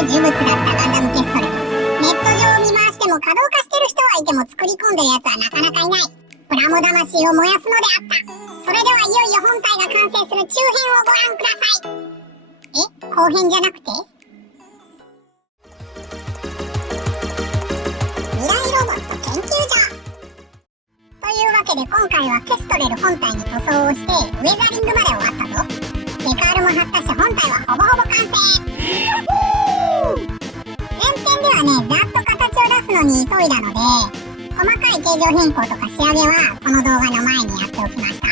呪物だったガンダムケストル。ネット上を見回しても稼働化してる人はいても作り込んでるやつはなかなかいない。プラモ魂を燃やすのであった。それではいよいよ本体が完成する中編をご覧ください。後編じゃなくて未来ロボット研究所というわけで、今回はケストレル本体に塗装をしてウェザリングまで終わったぞ。デカールも貼ったし、本体はほぼほぼ完成。前編ではね、ざっと形を出すのに急いだので、細かい形状変更とか仕上げはこの動画の前にやっておきました。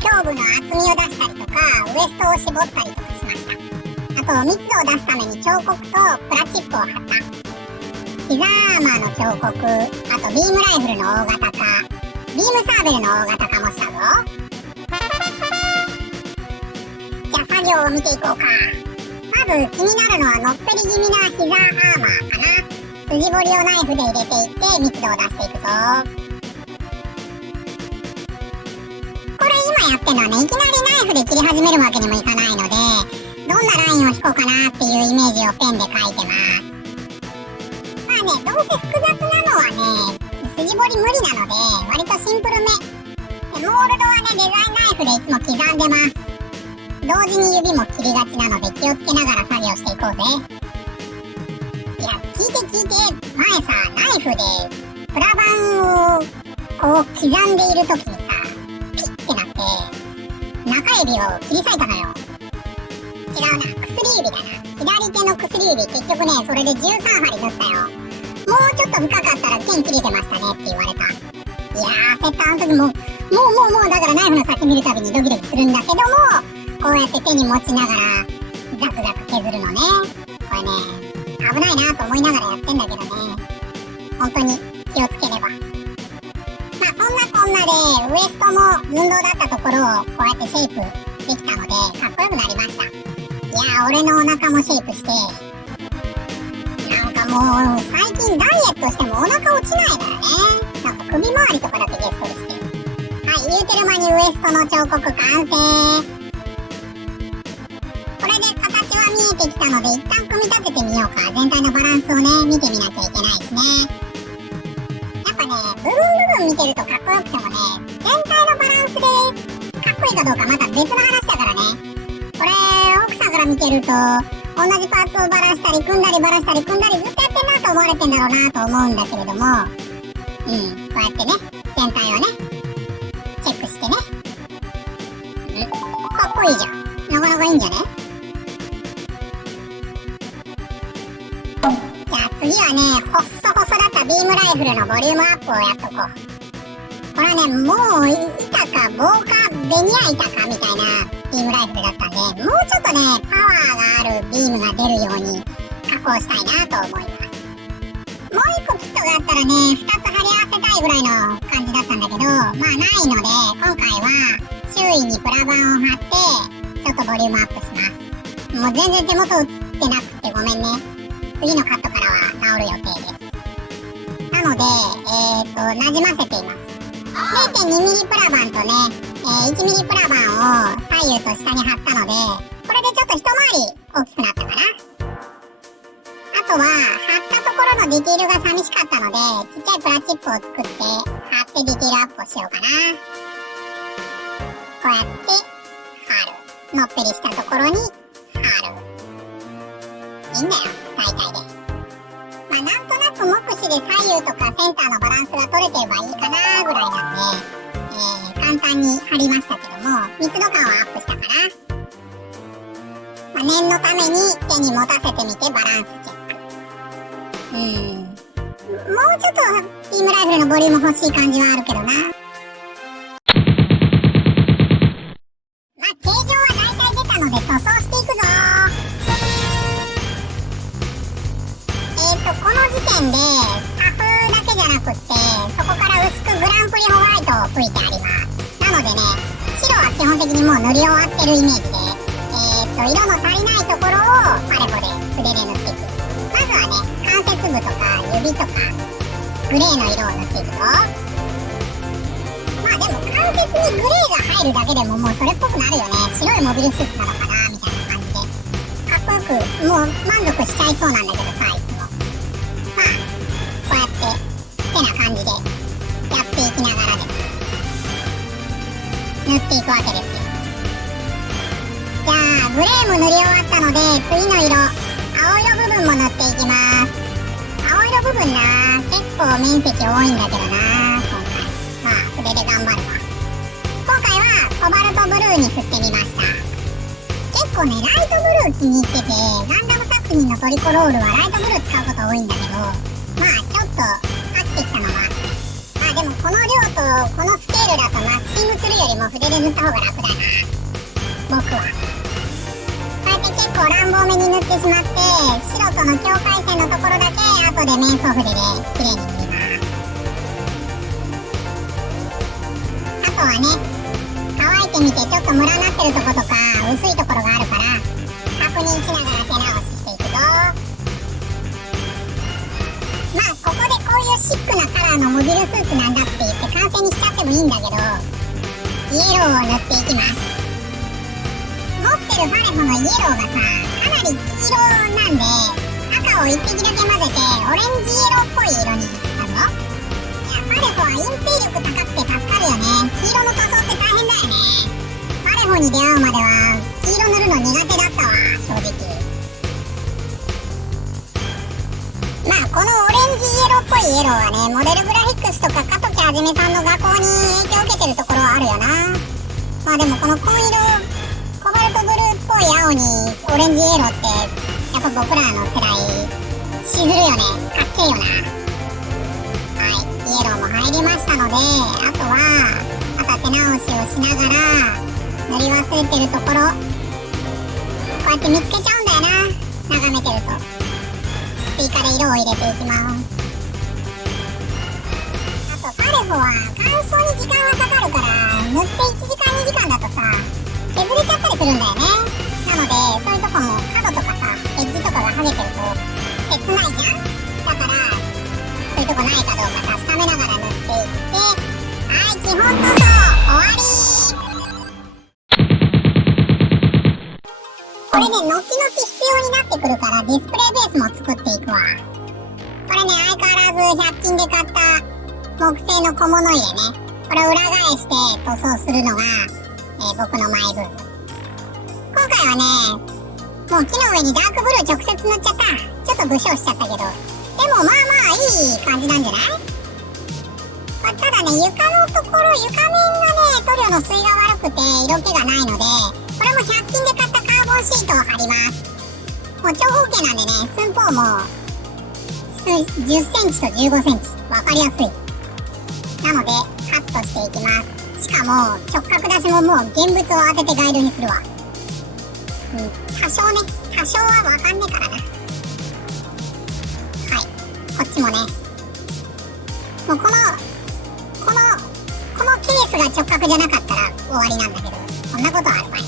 胸部の厚みを出したりとか、ウエストを絞ったりとかしました。あと密度を出すために彫刻とプラチップを貼った。ヒザーマーの彫刻、あとビームライフルの大型化、ビームサーベルの大型化もしたぞ。じゃあ作業を見ていこうか。まず気になるのはのっぺり気味なヒザーアーマーかな。筋彫りをナイフで入れていって密度を出していくぞ。これ今やってるのはね、いきなりナイフで切り始めるわけにもいかないので、どんなラインを引こうかなっていうイメージをペンで描いてます。どうせ複雑なのはね、筋彫り無理なので割とシンプルめで、モールドはねデザインナイフでいつも刻んでます。同時に指も切りがちなので気をつけながら作業していこうぜ。いや、聞いて前さ、ナイフでプラ板をこう刻んでいる時にさ、ピッてなって中指を切り裂いたのよ。違うな、薬指だな。左手の薬指、結局ねそれで13針縫ったよ。もうちょっと深かったら剣切れてましたねって言われた。いやー、焦った。あの時もうだからナイフの先見るたびにドキドキするんだけども、こうやって手に持ちながらザクザク削るのね。これね、危ないなと思いながらやってんだけどね、本当に気をつければ。まあそんなこんなでウエストも寸胴だったところをこうやってシェイプできたのでかっこよくなりました。いやー、俺のお腹もシェイプして、なんかもう最近ダイエットしてもお腹落ちないからね。なんか首周りとかだけげっそりしてる。はい、言うてる間にウエストの彫刻完成。これで形は見えてきたので一旦組み立ててみようか。全体のバランスをね見てみなきゃいけないしね。やっぱね、部分見てるとかっこよくてもね、全体のバランスでかっこいいかどうかまた別の話だからね。これ奥さんから見てると同じパーツをバラしたり組んだりバラしたり組んだりずっとやってんなと思われてんだろうなと思うんだけれども、こうやってね全体をねチェックしてね、かっこいいじゃん。なかなかいいんじゃね。じゃあ次はね、細だったビームライフルのボリュームアップをやっとこう。これはね、もう板か棒かベニヤ板かみたいなビームライフルだったんで、もうちょっとねパワーがあるビームが出るように加工したいなと思います。もう一個キットがあったらね、2つ貼り合わせたいぐらいの感じだったんだけど、まあないので今回は周囲にプラ板を貼ってちょっとボリュームアップします。もう全然手元映ってなくてごめんね。次のカットからは治る予定です。なのでなじませています。 0.2mm プラ板とね、1mm プラ板を左右と下に貼ったので、これでちょっと一回り大きくなったかな。あとは貼ったところのディティールが寂しかったので、ちっちゃいプラチップを作って貼ってディティールアップをしようかな。こうやって貼る。のっぺりしたところに貼る。いいんだよ、大体で。まあなんとなく目視で左右とかセンターのバランスが取れてればいいかなぐらいなんで、簡単に貼りましたけども、密度感はアップしたかな。まあ、念のために手に持たせてみてバランスチェック。もうちょっとビームライフルのボリューム欲しい感じはあるけどな。まあ形状は大体出たので塗装していくぞ。この時点でサフだけじゃなくって、そこから薄くグランプリホワイトを吹いてあります。なのでね、白は基本的にもう塗り終わってるイメージで、色の足りないところをパレコで筆で塗っていく。まずはね、関節部とか指とかグレーの色を塗っていくぞ。まあでも関節にグレーが入るだけでももうそれっぽくなるよね。白いモビルスーツなのかなみたいな感じでかっこよくもう満足しちゃいそうなんだけどさ、いつも。まあ、こうやって、ってな感じで、やっていきながらです。塗っていくわけですよ。じゃあ、グレーも塗り終わったので、次の色、青色部分も塗っていきます。青色部分な、結構面積多いんだけどな、今回。まあ、筆で頑張るわ。今回は、コバルトブルーに振ってみました。結構ね、ライトブルー気に入ってて、ガンダム作品のトリコロールはライトブルー使うこと多いんだけど、まあ、ちょっと飽きてきたのもあって。まあでも、この量と、このスケールだとマスキングするよりも筆で塗った方が楽だな。僕は。こうやって結構乱暴めに塗ってしまって、白との境界線のところだけ後で面相筆で綺麗に塗ります。あとはね、乾いてみてちょっとムラなってるとことか薄いところがあるから確認しながら手直ししていくぞ。まあここでこういうシックなカラーのモビルスーツなんだって言って完成にしちゃってもいいんだけど、イエローを塗っていきます。持ってるファレホのイエローがさ、かなり黄色なんで、赤を一滴だけ混ぜてオレンジイエローっぽい色にしたぞ。いや、ファレホはインテイ力高くて助かるよね。黄色の塗装って大変だよね。ファレホに出会うまでは黄色塗るの苦手だったわ、正直。まあこのオレンジイエローっぽいイエローはね、モデルグラフィックスとか加藤木はじめさんの画工に影響を受けてるところはあるよな。まあでもこの紺色、コバルトブルーっぽい青にオレンジイエローってやっぱ僕らの世代しずるよね。かっけえよな。はい、イエローも入りましたので、あとは手直しをしながら塗り忘れてるところこうやって見つけちゃうんだよな、眺めてると。追加で色を入れていきます。あとファレホは乾燥に時間がかかるから塗って1時間2時間だとさ削れちゃったりするんだよね。なのでそういうとこも角とかさエッジとかが剥げてると切ないじゃん。だからそういうとこないかどうか確かめながら塗っていって、はい、基本塗装終わり。これね、後々必要になってくるからディスプレイベースも作っていくわ。これね、相変わらず100均で買った木製の小物入れね。これを裏返して塗装するのが、僕のマイブーム。今回はね、もう木の上にダークブルー直接塗っちゃった。ちょっと武将しちゃったけど、でもまあまあいい感じなんじゃない？ただね、床のところ、床面がね、塗料の水が悪くて色気がないので、これも100均で買ったカーボンシートを貼ります。もう長方形なんでね、寸法も10センチと15センチ。わかりやすい。なので、カットしていきます。しかも、直角出しももう現物を当ててガイドにするわ。多少はわかんねえからな。はい。こっちもね。もうこのケースが直角じゃなかったら終わりなんだけど、そんなことあるまい。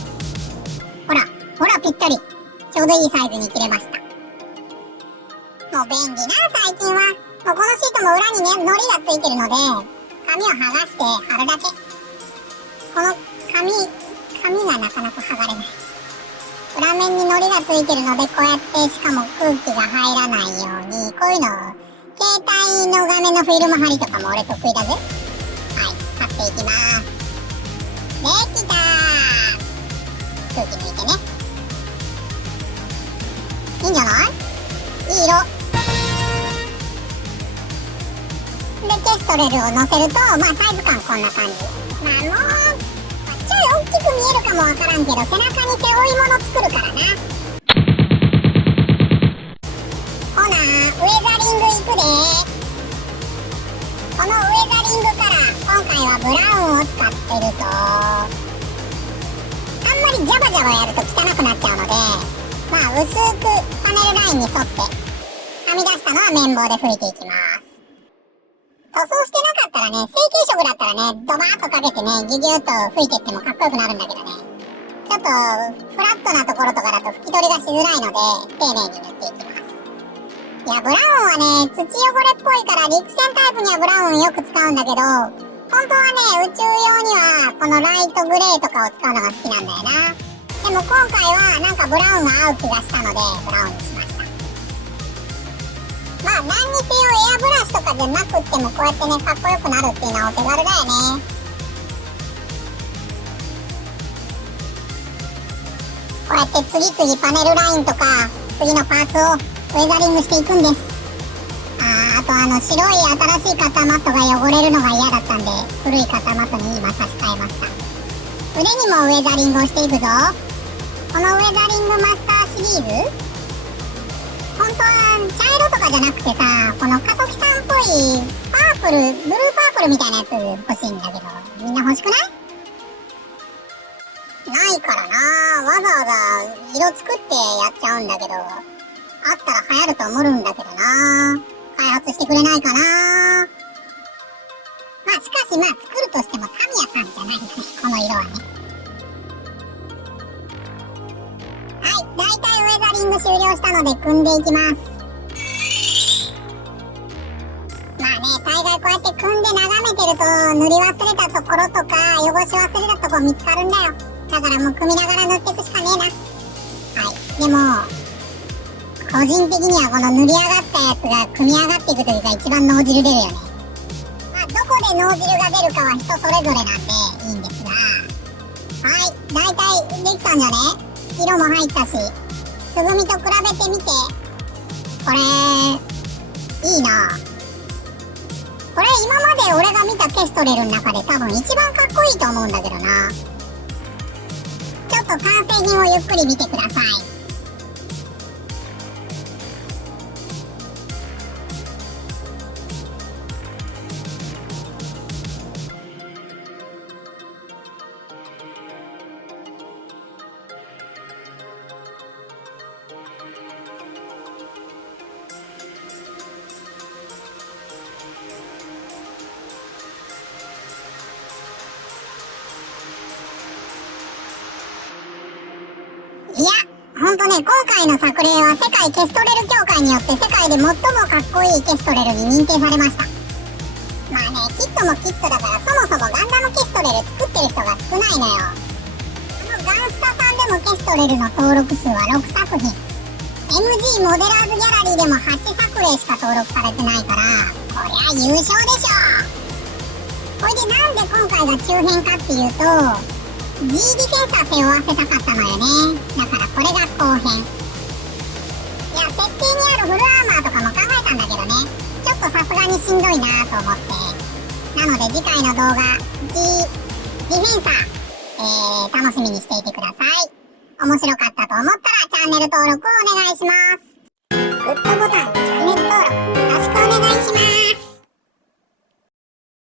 ほらぴったり。ちょうどいいサイズに切れました。もう便利な、最近は。もうこのシートも裏にね、糊がついてるので、紙を剥がして貼るだけ。この紙がなかなか剥がれない。裏面に糊がついてるので、こうやってしかも空気が入らないように、こういうのを携帯の画面のフィルム貼りとかも俺得意だぜ。はい、貼っていきます。できたー。空気抜いてね。いいんじゃない？いい色。で、ケストレルを乗せると、まあサイズ感こんな感じ。まあもう、ちょい大きく見えるかもわからんけど、背中に背負い物作るからな。ほな、ウェザリングいくで。このウェザリングカラー、今回はブラウンを使ってるぞ。あんまりジャバジャバやると汚くなっちゃうので、まあ薄くパネルラインに沿ってはみ出したのは綿棒で拭いていきます。塗装してなかったらね、成型色だったらね、ドバーッとかけてね、ギュギュッと拭いていってもかっこよくなるんだけどね、ちょっとフラットなところとかだと拭き取りがしづらいので丁寧に塗っていきます。いや、ブラウンはね、土汚れっぽいから陸線タイプにはブラウンよく使うんだけど、本当はね、宇宙用にはこのライトグレーとかを使うのが好きなんだよな。ででも今回はなんかブラウンが合う気がしたのでブラウンにしました。まあ何にせよエアブラシとかじゃなくってもこうやってねかっこよくなるっていうのはお手軽だよね。こうやって次々パネルラインとか次のパーツをウェザリングしていくんです。あと白い新しい肩マットが汚れるのが嫌だったんで古い肩マットに今差し替えました。腕にもウェザリングをしていくぞ。このウェザリングマスターシリーズ本当は茶色とかじゃなくてさ、このカトキさんっぽいパープル、ブルーパープルみたいなやつ欲しいんだけど、みんな欲しくない？ないからな。わざわざ色作ってやっちゃうんだけど、あったら流行ると思うんだけどな。開発してくれないかな。まあしかし作るとしてもタミヤさんじゃないよね、この色はね。はい、だいたいウェザリング終了したので組んでいきます。まあね、大概こうやって組んで眺めてると塗り忘れたところとか汚し忘れたところ見つかるんだよ。だからもう組みながら塗っていくしかねえな。はい、でも個人的にはこの塗り上がったやつが組み上がっていくというか一番脳汁出るよね。まあどこで脳汁が出るかは人それぞれなんでいいんですが、はい、だいたいできたんじゃね。色も入ったし、素組みと比べてみて、これいいな。これ今まで俺が見たケストレルの中で多分一番かっこいいと思うんだけどな。ちょっと完成品をゆっくり見てください。いや、ほんとね、今回の作例は世界ケストレル協会によって世界で最もかっこいいケストレルに認定されました。まあね、キットもキットだからそもそもガンダムケストレル作ってる人が少ないのよ。ガンスタさんでもケストレルの登録数は6作品。MG モデラーズギャラリーでも8作例しか登録されてないから、こりゃ優勝でしょ。これでなんで今回が中編かっていうと、G ディフェンサー背負わせたかったのよね。だからこれが後編。いや、設定にあるフルアーマーとかも考えたんだけどね、ちょっとさすがにしんどいなと思って。なので次回の動画 G ディフェンサー、楽しみにしていてください。面白かったと思ったらチャンネル登録をお願いします。グッドボタン